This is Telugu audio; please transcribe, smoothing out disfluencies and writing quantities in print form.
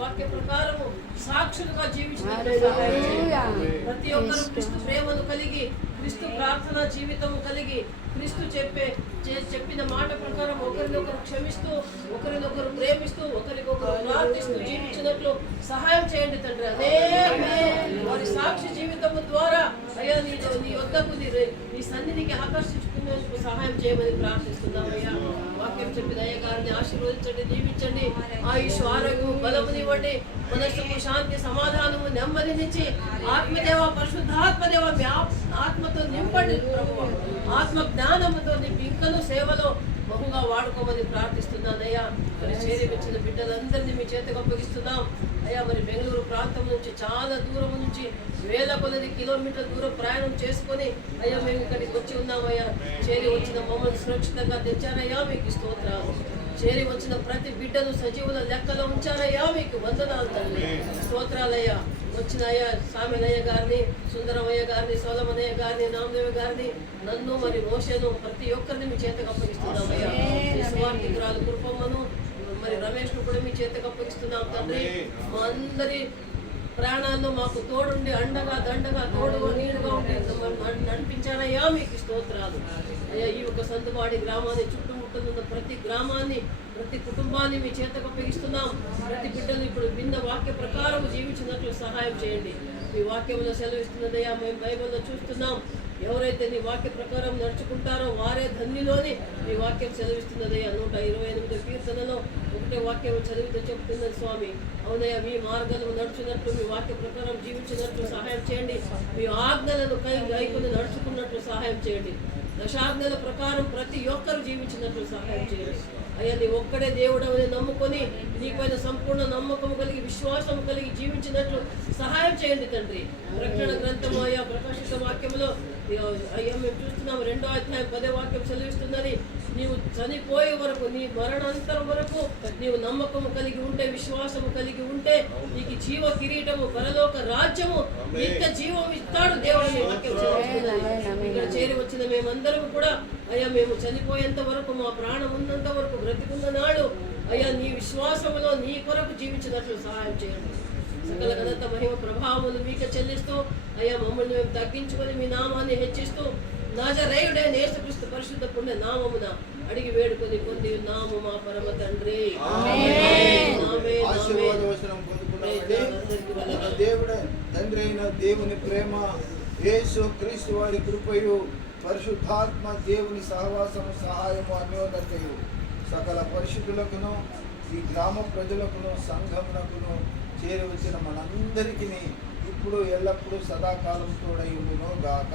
వాక్య ప్రకారము సాక్షులుగా జీవించినట్లు ప్రతి ఒక్కరు క్రీస్తు ప్రేమను కలిగి, క్రీస్తు ప్రార్థన జీవితము కలిగి, క్రీస్తు చెప్పిన మాట ప్రకారం ఒకరినొకరు క్షమిస్తూ, ఒకరినొకరు ప్రేమిస్తూ, ఒకరికొకరు ప్రార్థిస్తూ జీవించినట్లు సహాయం చేయండి తండ్రి. అదే వారి సాక్షి జీవితము ద్వారా అయ్యా నీ వద్దకు నీ సన్నిధికి ఆకర్షించుకునేందుకు సహాయం చేయమని ప్రార్థిస్తున్నాం అయ్యా. వాక్యం చెప్పిన అయ్య గారిని ఆశీర్వదించండి, దీవించండి, ఆయుష్ ఆరోగ్యం బలమునివ్వండి, మనస్సుకు శాంతి సమాధానము నెమ్మదినిచ్చి ఆత్మదేవ పరిశుద్ధాత్మదేవ మీ ఆత్మతో నింపండి ప్రభువా. ఆత్మ జ్ఞానముతో నీ ఇంకను సేవలో బహుగా వాడుకోమని ప్రార్థిస్తున్నానయ్యా. మరి చేరివచ్చిన బిడ్డలందరినీ మీ చేతికి అప్పగిస్తున్నాం అయ్యా. మరి బెంగళూరు ప్రాంతం నుంచి చాలా దూరం నుంచి వేల కొలది కిలోమీటర్ల దూరం ప్రయాణం చేసుకొని అయ్యా మేము ఇక్కడికి వచ్చి ఉన్నామయ్యా. చేరి వచ్చిన మమ్మల్ని సురక్షితంగా తెచ్చారయ్యా, మీకు స్తోత్రాలు. చేరి వచ్చిన ప్రతి బిడ్డను సజీవుల లెక్కలో ఉంచారయ్యా, మీకు వందనాలు తండ్రి, స్తోత్రాలయ్యా. వచ్చిన అయ్యా సామెలయ్య గారిని, సుందరమయ్య గారిని, సోలమనయ్య గారిని, నామదేవ గారిని, నన్ను మరి మోషను ప్రతి ఒక్కరిని మీ చేతకు అప్పగిస్తున్నామయ్యా. స్వార్థికురాలు కృపమ్మను మరి రమేష్ను కూడా మీ చేతకు అప్పగిస్తున్నాం తండ్రి. మా అందరి ప్రాణాల్లో మాకు తోడుండి అండగా దండగా తోడుగా నీడుగా ఉండి నడిపించారయ్యా, మీకు స్తోత్రాలు అయ్యా. ఈ యొక్క సంతవాడి గ్రామాన్ని చుట్టుముట్టున్న ప్రతి గ్రామాన్ని, ప్రతి కుటుంబాన్ని మీ చేతకు అప్పగిస్తున్నాం. ప్రతి బిడ్డలు ఇప్పుడు భిన్న వాక్య ప్రకారం జీవించినట్లు సహాయం చేయండి. మీ వాక్యంలో సెలవిస్తున్నదయ్యా. మేము బైబిల్లో చూస్తున్నాం, ఎవరైతే నీ వాక్య ప్రకారం నడుచుకుంటారో వారే ధన్యులోని మీ వాక్యం సెలవిస్తున్నదయ్యా. 128 కీర్తనలో ఒకటే వాక్యం చదివితే చెప్తున్నది స్వామి. అవునయ్యా, మీ మార్గాలను నడుచున్నట్లు, మీ వాక్య ప్రకారం జీవించినట్లు సహాయం చేయండి. మీ ఆజ్ఞలను కైకొని నడుచుకున్నట్లు సహాయం చేయండి. దశాజ్ఞల ప్రకారం ప్రతి ఒక్కరు జీవించినట్లు సహాయం చేయండి అయ్యా. నీ ఒక్కడే దేవుడవని నమ్ముకొని నీపైన సంపూర్ణ నమ్మకం కలిగి, విశ్వాసం కలిగి జీవించినట్లు సహాయం చేయండి తండ్రి. ప్రకటన గ్రంథం అయ్యా ప్రకాశిత వాక్యంలో అయ్యా మేము చూస్తున్నాం, 2వ అధ్యాయం 10వ వాక్యం సెలవిస్తున్నది. నీవు చనిపోయే వరకు, నీ మరణాంతరం వరకు నీవు నమ్మకము కలిగి ఉంటే, విశ్వాసము కలిగి ఉంటే నీకు జీవ కిరీటము, పరలోక రాజ్యము, నిత్య జీవం ఇస్తాడు దేవుడు. వాక్యం సెలవిస్తున్నది. ఇక్కడ చేరి వచ్చిన మేమందరం కూడా అయ్యా మేము చనిపోయేంత వరకు, మా ప్రాణం ఉన్నంత వరకు, బ్రతికున్న నాడు అయ్యా నీ విశ్వాసములో నీ కొరకు జీవించినట్లు సహాయం చేయండి. సకల ఘనత మహిమ ప్రభావములు మీకే చెల్లిస్తూ అయ్యా మమ్మల్ని మేము తగ్గించుకొని మీ నామాన్ని హెచ్చిస్తూ నజరేయుడైన యేసుక్రీస్తు పరిశుద్ధ పుణ్య నామమున అడిగి వేడుకొని పొంది ఉన్నాము మా పరమ తండ్రి. తండ్రి అయిన దేవుని ప్రేమ, యేసు క్రీస్తు వారి కృపయు, పరిశుద్ధాత్మ దేవుని సహవాసము, సహాయము, అన్యోన్యతయు సకల పరిశుద్ధులకును ఈ గ్రామ ప్రజలకును సంఘమునకును చేరి వచ్చిన మనందరికీ ఇప్పుడు ఎల్లప్పుడూ సదాకాలం తోడై ఉండును గాక.